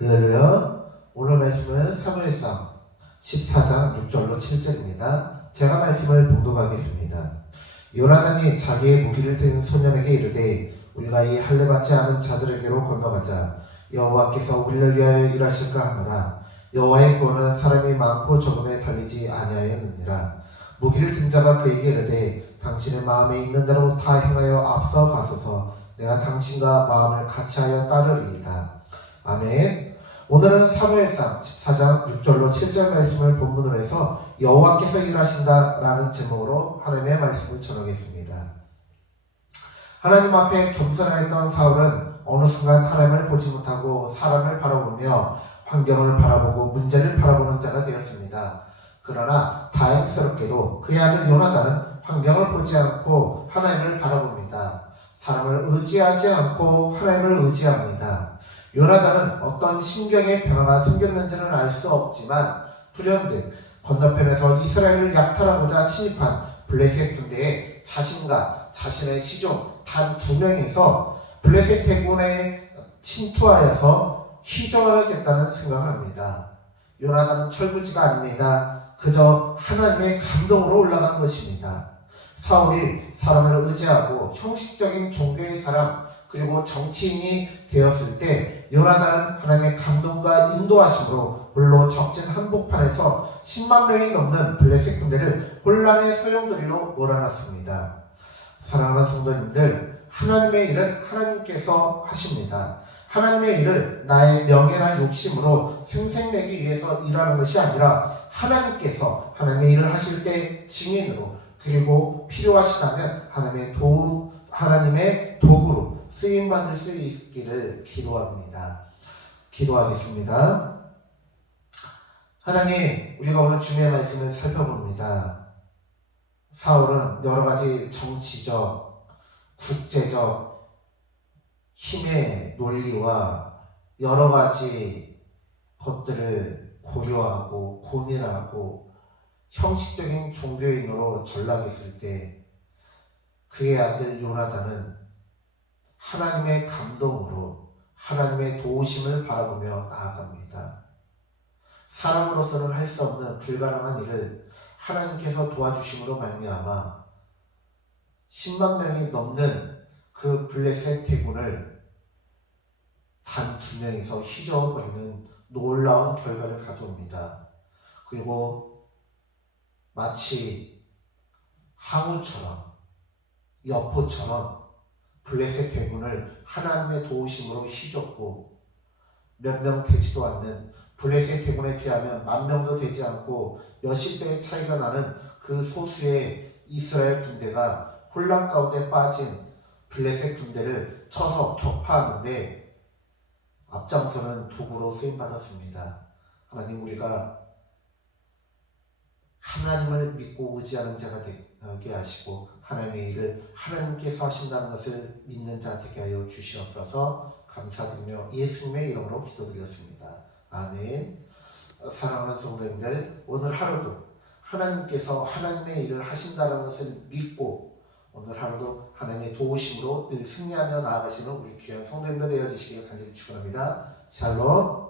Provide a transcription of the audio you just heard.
할렐루야. 오늘 말씀은 사무엘상 14장 6절로 7절입니다. 제가 말씀을 봉독하겠습니다. 요나단이 자기의 무기를 든 소년에게 이르되 우리가 이 할례 받지 않은 자들에게로 건너가자. 여호와께서 우리를 위하여 일하실까 하노라. 여호와의 구원은 사람이 많고 적음에 달리지 아니하였느니라. 무기를 든 자가 그에게 이르되 당신의 마음에 있는 대로 다 행하여 앞서 가소서. 내가 당신과 마음을 같이하여 따르리이다. 아멘. 오늘은 사무엘상 14장 6절로 7절 말씀을 본문으로 해서 여호와께서 일하신다 라는 제목으로 하나님의 말씀을 전하겠습니다. 하나님 앞에 겸손하였던 사울은 어느 순간 하나님을 보지 못하고 사람을 바라보며 환경을 바라보고 문제를 바라보는 자가 되었습니다. 그러나 다행스럽게도 그의 아들 요나단은 환경을 보지 않고 하나님을 바라봅니다. 사람을 의지하지 않고 하나님을 의지합니다. 요나단은 어떤 심경의 변화가 생겼는지는 알 수 없지만 불현듯 건너편에서 이스라엘을 약탈하고자 침입한 블레셋 군대에 자신과 자신의 시종 단 2명이서 블레셋 해군에 침투하여서 휘저어야겠다는 생각을 합니다. 요나단은 철부지가 아닙니다. 그저 하나님의 감동으로 올라간 것입니다. 사울이 사람을 의지하고 형식적인 종교의 사람 그리고 정치인이 되었을 때 요나단은 하나님의 감동과 인도하심으로 홀로 적진 한복판에서 10만 명이 넘는 블레셋 군대를 혼란의 소용돌이로 몰아놨습니다. 사랑하는 성도님들, 하나님의 일은 하나님께서 하십니다. 하나님의 일을 나의 명예나 욕심으로 생색내기 위해서 일하는 것이 아니라 하나님께서 하나님의 일을 하실 때 증인으로 그리고 필요하시다면 하나님의 도구로 쓰임받을 수 있기를 기도하겠습니다. 하나님, 우리가 오늘 주님의 말씀을 살펴봅니다. 사울은 여러가지 정치적, 국제적 힘의 논리와 여러가지 것들을 고려하고 고민하고 형식적인 종교인으로 전락했을 때 그의 아들 요나단은 하나님의 감동으로 하나님의 도우심을 바라보며 나아갑니다. 사람으로서는 할 수 없는 불가능한 일을 하나님께서 도와주심으로 말미암아 10만 명이 넘는 그 블레셋 해군을 단 2명이서 휘저어버리는 놀라운 결과를 가져옵니다. 그리고 마치 항우처럼 여포처럼 블레셋 해군을 하나님의 도우심으로 휘젓고 몇 명 되지도 않는 블레셋 해군에 비하면 10,000명도 되지 않고 몇십 배의 차이가 나는 그 소수의 이스라엘 군대가 혼란 가운데 빠진 블레셋 군대를 쳐서 격파하는데 앞장서는 도구로 쓰임받았습니다. 하나님, 우리가 하나님을 믿고 의지하는 자가 되게 하시고 하나님의 일을 하나님께서 하신다는 것을 믿는 자 되게 하여 주시옵소서. 감사드리며 예수님의 이름으로 기도드렸습니다. 아멘. 사랑하는 성도님들, 오늘 하루도 하나님께서 하나님의 일을 하신다는 것을 믿고 오늘 하루도 하나님의 도우심으로 늘 승리하며 나아가시는 우리 귀한 성도님들 되어주시길 간절히 축원합니다. 샬롬.